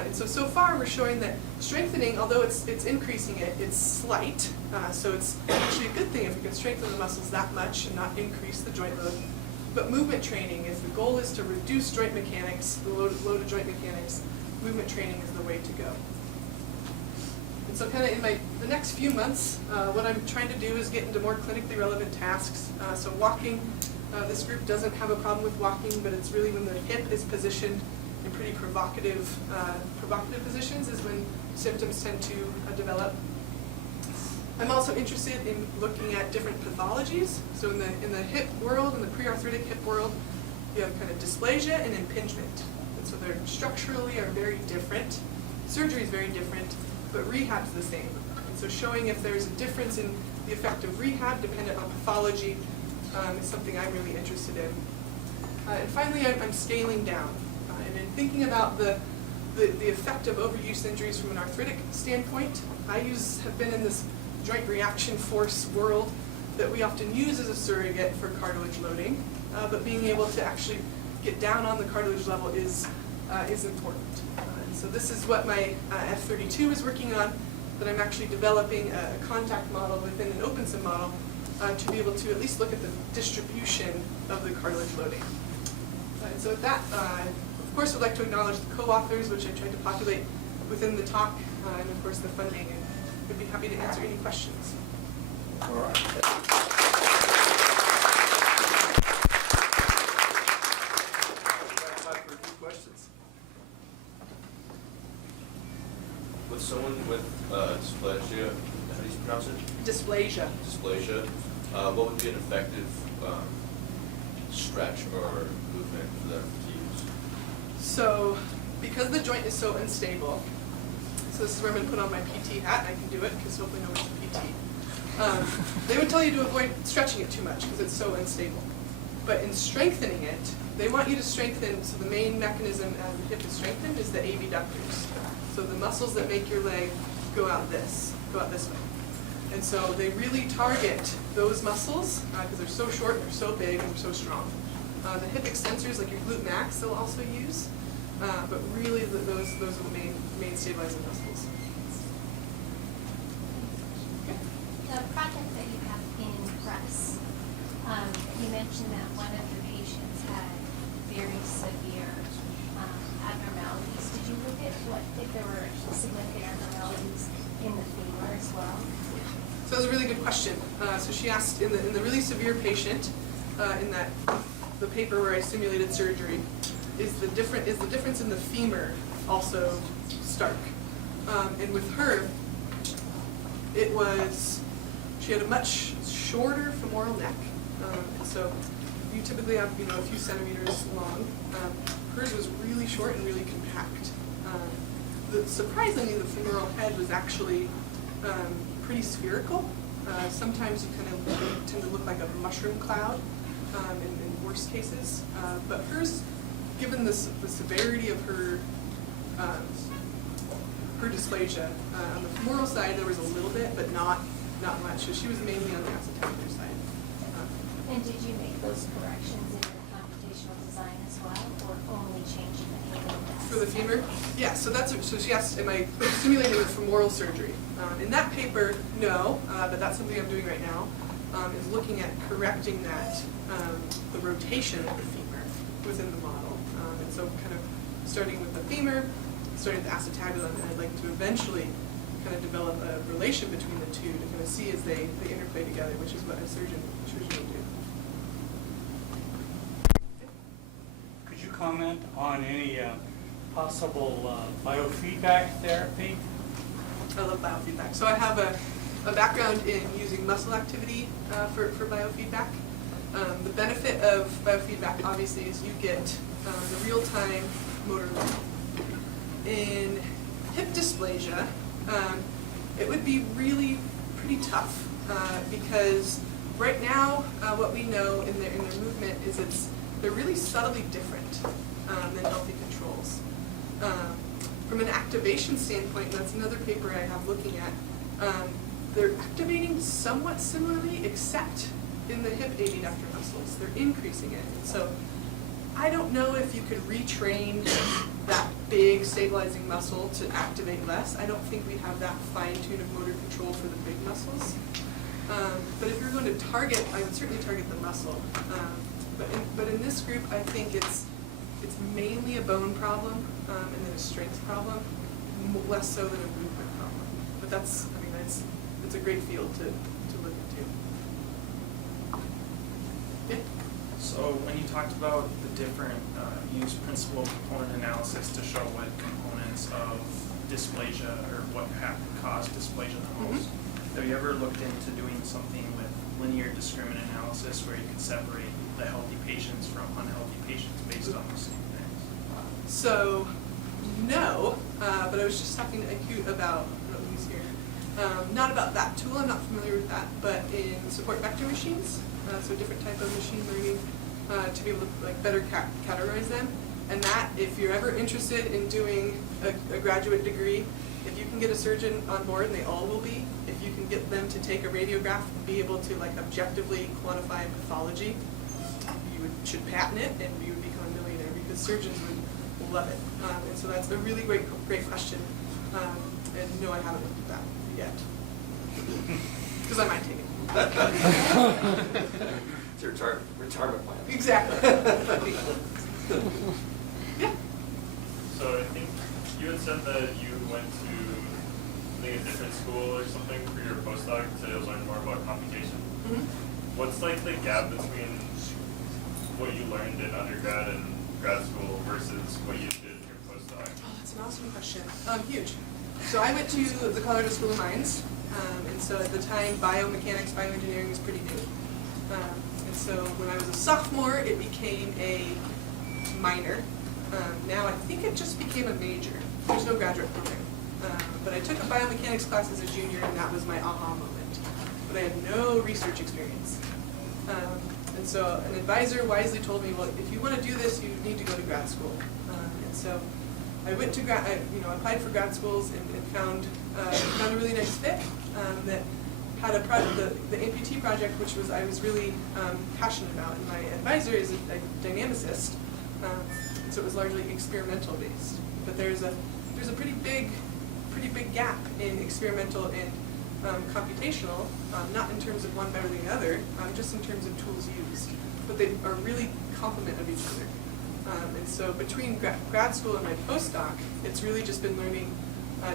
And so far we're showing that strengthening, although it's increasing it, it's slight. So it's actually a good thing if we can strengthen the muscles that much and not increase the joint load. But movement training, if the goal is to reduce joint mechanics, the load of joint mechanics, movement training is the way to go. And so kind of in the next few months, what I'm trying to do is get into more clinically relevant tasks. So walking, this group doesn't have a problem with walking, but it's really when the hip is positioned in pretty provocative positions is when symptoms tend to develop. I'm also interested in looking at different pathologies. So in the hip world, in the pre-arthritic hip world, you have kind of dysplasia and impingement. And so they're structurally are very different. Surgery is very different, but rehab is the same. And so showing if there's a difference in the effect of rehab dependent on pathology is something I'm really interested in. And finally, I'm scaling down. And in thinking about the effect of overuse injuries from an arthritic standpoint, I have been in this joint reaction force world that we often use as a surrogate for cartilage loading, but being able to actually get down on the cartilage level is important. And so this is what my F32 is working on, that I'm actually developing a contact model within an OpenSim model to be able to at least look at the distribution of the cartilage loading. And so with that, of course, I'd like to acknowledge the co-authors, which I tried to populate within the talk, and of course the funding, and would be happy to answer any questions. All right. Time for a few questions. With someone with dysplasia, how do you pronounce it? Dysplasia. Dysplasia, what would be an effective stretch or movement for them to use? So, because the joint is so unstable, so this is where I'm going to put on my PT hat, and I can do it because hopefully nobody's a PT. They would tell you to avoid stretching it too much because it's so unstable. But in strengthening it, they want you to strengthen, so the main mechanism as the hip is strengthened is the abductors. So the muscles that make your leg go out this way. And so they really target those muscles because they're so short, they're so big, and they're so strong. The hip extensors, like your glute max, they'll also use, but really those are the main stabilizing muscles. The project that you have in press, you mentioned that one of the patients had very severe abnormalities. Did you look at if there were significant abnormalities in the femur as well? So that was a really good question. So she asked in the really severe patient, in the paper where I simulated surgery, is the difference in the femur also stark? And with her, she had a much shorter femoral neck. And so you typically have a few centimeters long. Hers was really short and really compact. Surprisingly, the femoral head was actually pretty spherical. Sometimes you kind of tend to look like a mushroom cloud in worst cases. But hers, given the severity of her dysplasia, on the femoral side there was a little bit, but not much. So she was mainly on the acetabular side. And did you make those corrections in your computational design as well, or only changing the angle of that? For the femur? Yeah, so she asked, am I simulating with femoral surgery? In that paper, no, but that's something I'm doing right now, is looking at correcting that, the rotation of the femur within the model. And so kind of starting with the femur, starting with the acetabulum, and I'd like to eventually kind of develop a relation between the two to kind of see as they interplay together, which is what a surgeon will do. Could you comment on any possible biofeedback therapy? I love biofeedback. So I have a background in using muscle activity for biofeedback. The benefit of biofeedback, obviously, is you get the real-time motor learning. In hip dysplasia, it would be really pretty tough because right now what we know in their movement is they're really subtly different than healthy controls. From an activation standpoint, and that's another paper I have looking at, they're activating somewhat similarly, except in the hip adductor muscles. They're increasing it. So I don't know if you could retrain that big stabilizing muscle to activate less. I don't think we have that fine-tune of motor control for the big muscles. But if you're going to target, I would certainly target the muscle. But in this group, I think it's mainly a bone problem and then a strength problem, less so than a movement problem. But that's, I mean, it's a great field to look into. Yeah. So when you talked about the different use principal component analysis to show what components of dysplasia or what caused dysplasia the most, have you ever looked into doing something with linear discriminant analysis where you could separate the healthy patients from unhealthy patients based on the same things? So, no, but I was just talking to Acute about, I don't know who's here, not about that tool, I'm not familiar with that, but in support vector machines, so different type of machine learning to be able to like better categorize them. And that, if you're ever interested in doing a graduate degree, if you can get a surgeon on board, and they all will be, if you can get them to take a radiograph and be able to like objectively quantify pathology, should patent it, and you would become a millionaire because surgeons would love it. And so that's a really great question. And no, I haven't looked at that yet because I might take it. It's your retirement plan. Exactly. Yeah. So I think you had said that you went to a different school or something for your postdoc to learn more about computation. What's like the gap between what you learned in undergrad and grad school versus what you did in your postdoc? Oh, that's an awesome question. Huge. So I went to the Colorado School of Mines, and so at the time, biomechanics, bioengineering was pretty new. And so when I was a sophomore, it became a minor. Now I think it just became a major. There's no graduate program. But I took a biomechanics class as a junior, and that was my aha moment. But I had no research experience. And so an advisor wisely told me, well, if you want to do this, you need to go to grad school. And so I went to applied for grad schools and found a really nice fit that had the amputee project, which I was really passionate about. And my advisor is a dynamicist, so it was largely experimental based. But there's a pretty big gap in experimental and computational, not in terms of one better than the other, just in terms of tools used. But they are really complement of each other. And so between grad school and my postdoc, it's really just been learning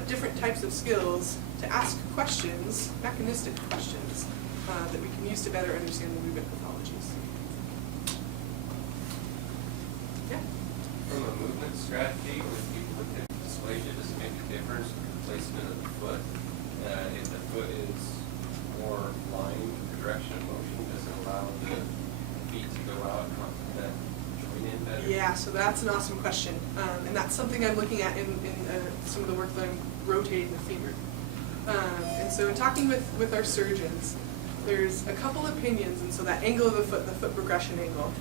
different types of skills to ask questions, mechanistic questions, that we can use to better understand the movement pathologies. Yeah? From a movement strategy, when people with hip dysplasia, does it make a difference in the placement of the foot? If the foot is more aligned with the direction of motion, does it allow the feet to go out and that join in better? Yeah, so that's an awesome question. And that's something I'm looking at in some of the work that I'm rotating the femur. And so in talking with our surgeons, there's a couple opinions, and so that angle of the foot progression angle,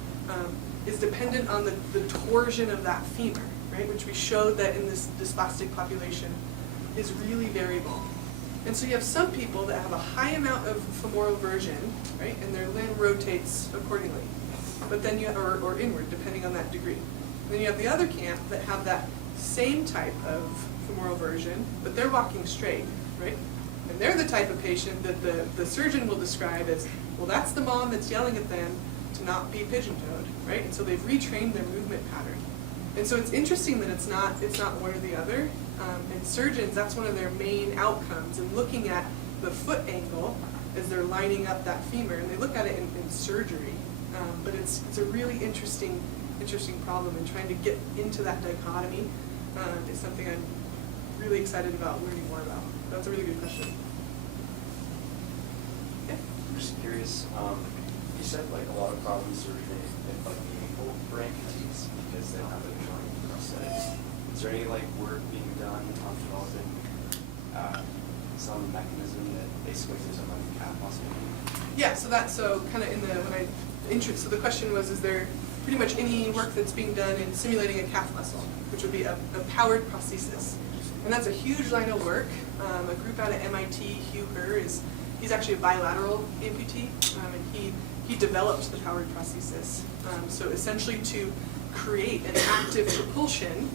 is dependent on the torsion of that femur, right? Which we showed that in this dysplastic population is really variable. And so you have some people that have a high amount of femoral version, right, and their limb rotates accordingly. But then you, or inward, depending on that degree. And then you have the other camp that have that same type of femoral version, but they're walking straight, right? And they're the type of patient that the surgeon will describe as, well, that's the mom that's yelling at them to not be pigeon-toed, right? And so they've retrained their movement pattern. And so it's interesting that it's not one or the other. And surgeons, that's one of their main outcomes in looking at the foot angle as they're lining up that femur. And they look at it in surgery. But it's a really interesting problem, and trying to get into that dichotomy is something I'm really excited about learning more about. That's a really good question. Yeah? I'm just curious, you said like a lot of problems are in like the ankle for amputees because they don't have a joint prosthetics. Is there any like work being done on developing some mechanism that basically gives them like a calf muscle? Yeah, so kind of in the, so the question was, is there pretty much any work that's being done in simulating a calf muscle, which would be a powered prosthesis? And that's a huge line of work. A group out of MIT, Hugh Herr, he's actually a bilateral amputee, and he developed the powered prosthesis. So essentially to create an active propulsion,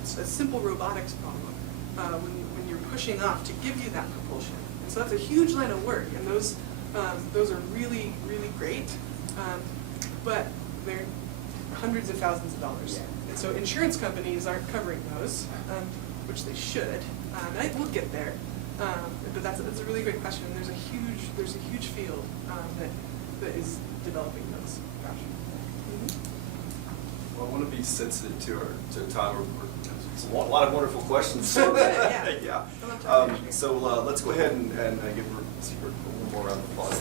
it's a simple robotics problem, when you're pushing off to give you that propulsion. And so that's a huge line of work, and those are really, really great, but they're hundreds of thousands of dollars. And so insurance companies aren't covering those, which they should. We'll get there, but that's a really great question. And there's a huge field that is developing those. Well, I want to be sensitive to time. It's a lot of wonderful questions. So good, yeah. Yeah. I love talking to you. So let's go ahead and give her a little more round of applause.